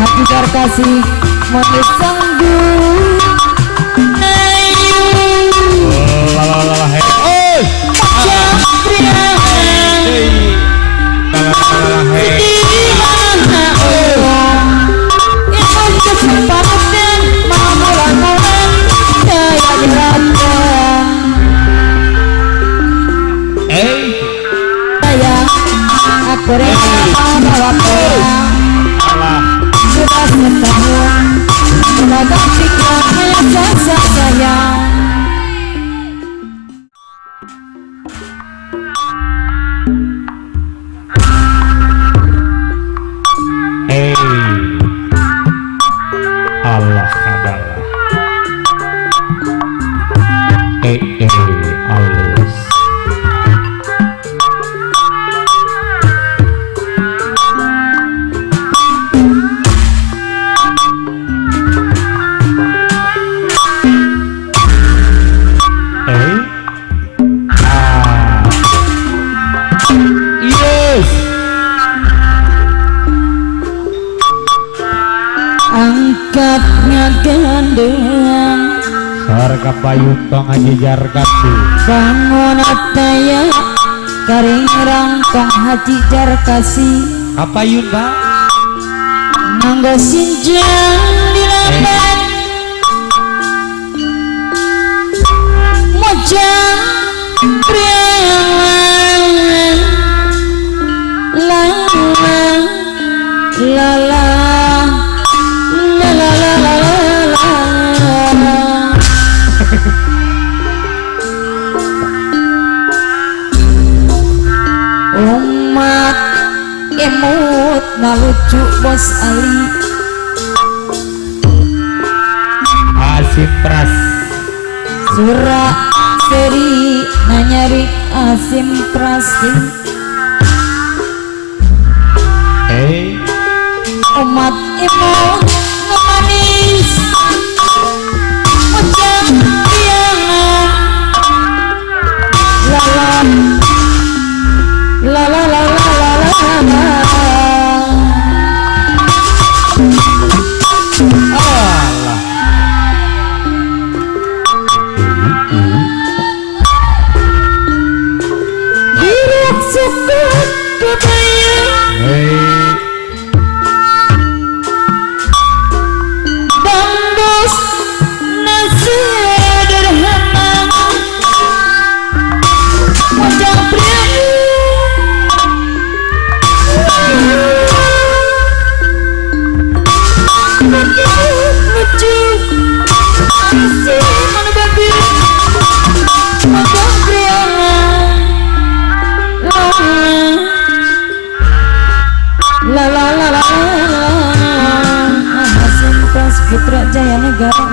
hati kasih mau sanggup nayu sudah setahun sudah pikirnya sayang. Allah adalah halus. Angkatnya gendeng Sarga payutong ajejar kasih bangun ataya karing rangkong haji jar kasih kapayun ba nanggo sinjang di lambat mojang priang la la la umat emut na lucu bos Ali Asim pras surak seri nanyari asim prasi umat emut manis macam piangan lalam la la la la la la la. Allah Diruk sukut budaya bambus nasi sederhana wajah pria lucu asih mana babi wajah pria la la la la la Hasim Pras Putra Jaya Negara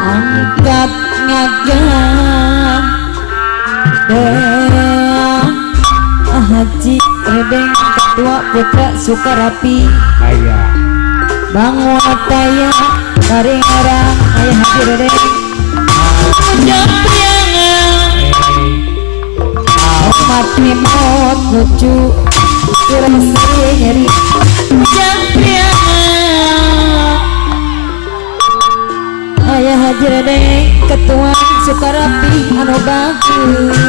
angkat ngagam Haji Redeng Ketua Putra Sukarapi ayah bangun ataya karing orang ayah Haji Redeng ujang priangan umat nimot lucu kurang seri nyeri ujang priangan ayah Haji Redeng Ketua Sukarapi anu bagus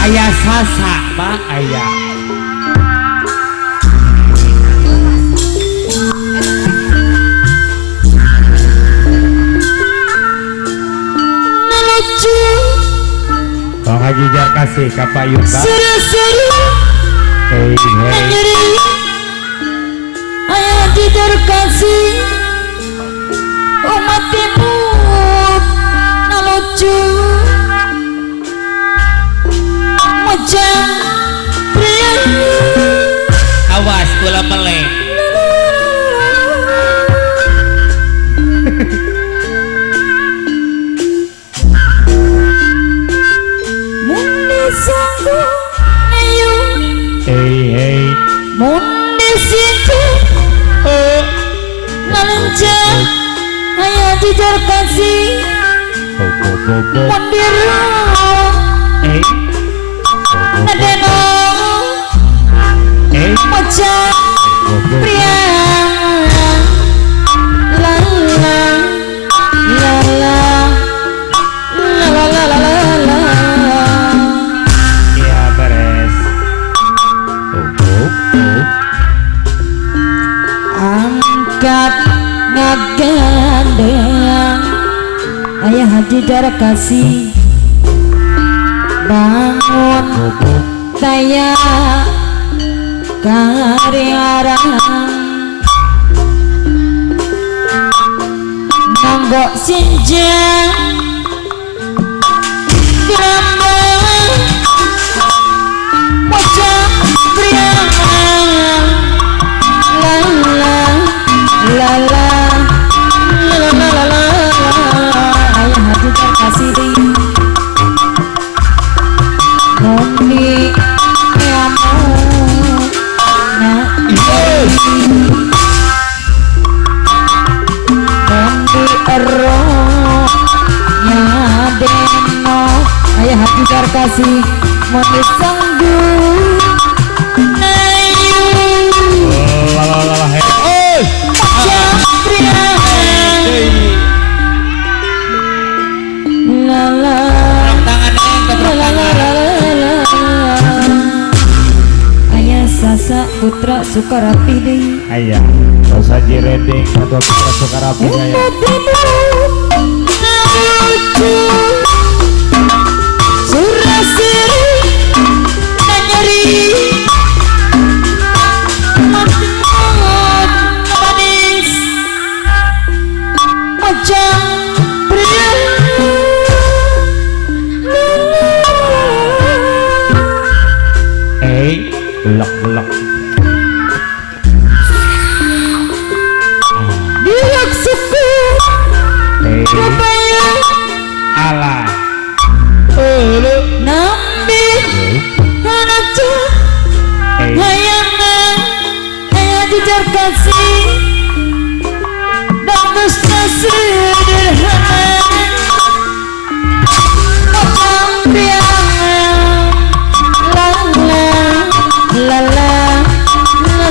ayah sasa ba ayah lucu tong ajejar kasih kapayun ba seru-seru hey nyeri ayah jujur kasih umat timur na lucu mojang pria awas ulah meleng mundi sanggup ayu hey mundi situ nalencang ayah jujur kasih mundiru hey nadeno bocah pria la la la la la la la la la. Ya beres. Angkat ngagandeng ayah haji darah kasih bangun daya karyaran nganggok sinjang gelambang bocah pria la la la la la la la la ayah hati terkasih di Mondi kamu na Mondi ero nyadeno ayah hati terkasih Mondi sanggup Sasa putra Sukarapi deui Ayah, dosa jireding atau putra Sukarapi saya. Suraseri nanyeri manis macam pria Lek. dilak suku rupanya Alah. nambi hanacu hayana ayah dijar kasih bagus sederhana macam priangan la la la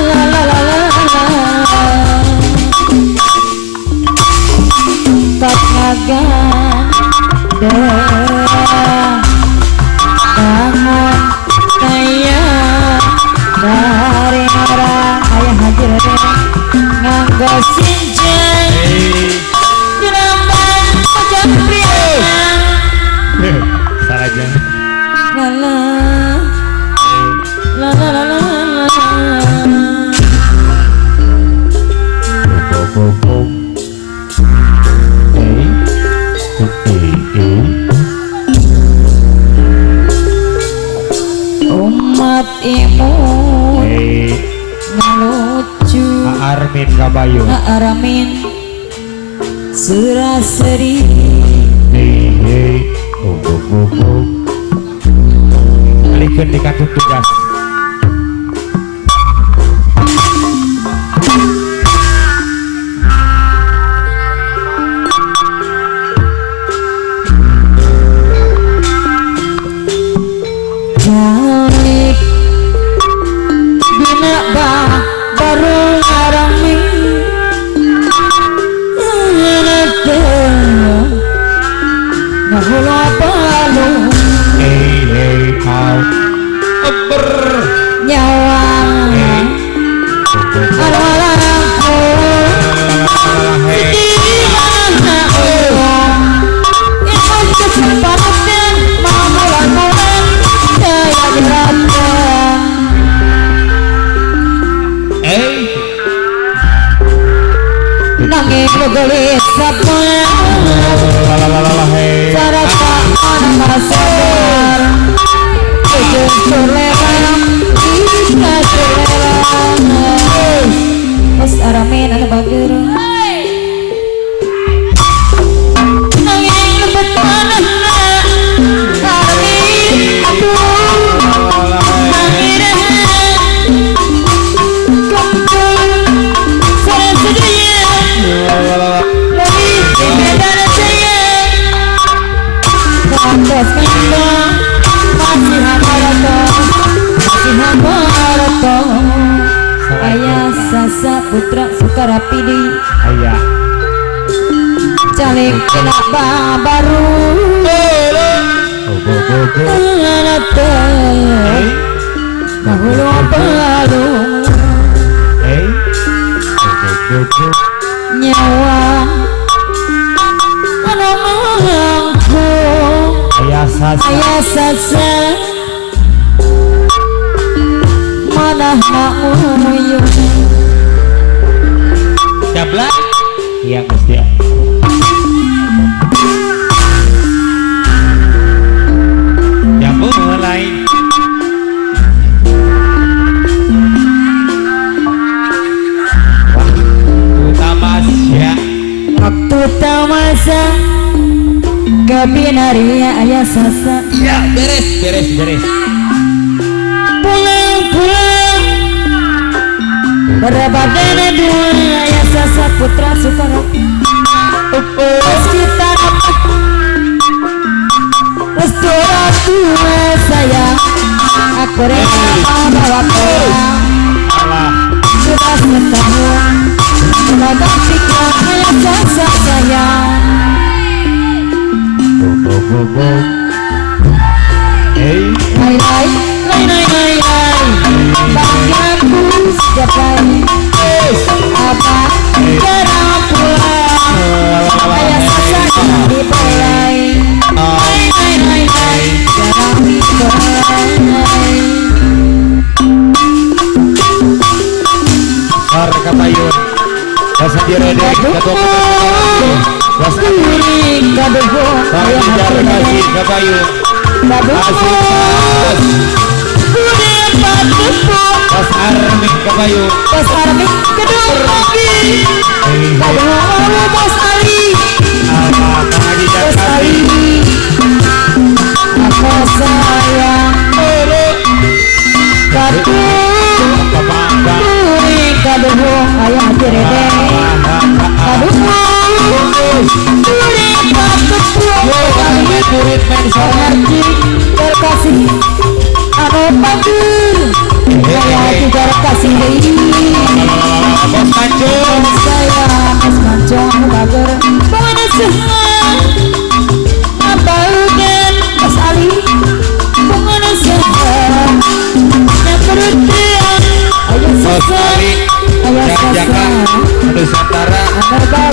la la la la la tak ngagan bangun kaya dari orang ayah hadir nganggo sinjai dinambang macam pria Saja. la la la la la la umat imun ngalucu Armin Kabayu. aramin suraseri Alikeun di kartu tugas. balik bina baru ngarami ngahula palu Out. nyawa alarangku di mana orang ikut kesempatan mamulan-mulan daya diratan nanging lu gelis sapnya sarata anak sadar ujung selera kita selera mas aramin anu bager nanging lebet panahna aramin aduh nangirahan kumpul sarang sedaya lebih daripada saya kandas kandang masih hamarato Putra Sukarapidi Ayah Calik kena baru Nganata Kahulu balu Nyawa Anangku Ayah sasa Ayah sasa Mana makmuyung Jablak iya mesti jambu mulai waktu tamasya Waktu tamasa Kabinaria ayah sasa iya beres Pulang Berbadana dua ayah sasa Putra Sukarapidi Pas kita Restoran tua saya Aku rela bawa pulang Allah Sudah setahun Sudah berpikir ayah sasa sayang go hey Lai bagianku setiap apa jarang pulang ayah sasa dipelai Lai jarang dipelai Har kapayun Basa direde ketua Kuring kaduhong ayah kasih kapayun kaduhong Kuring kaduhong Pas arming kapayun Bos Armin kedua lagi kaduhong Bos Ali Allah pengajak Bos Ali Apa sayang kaduhong Kebangga Kuring kaduhong ayah direde kaduhong Kuring kaduhong murid main Pengerti terkasih Anu panggil Saya juga kasih Bos Mancung Saya Mas Mancung Bager Pengen sehat Ngabaukan Mas Ali Pengen sehat Yang berhentian Ayah Bos sasa Ali Ayah Jaka sasa Nusantara Agar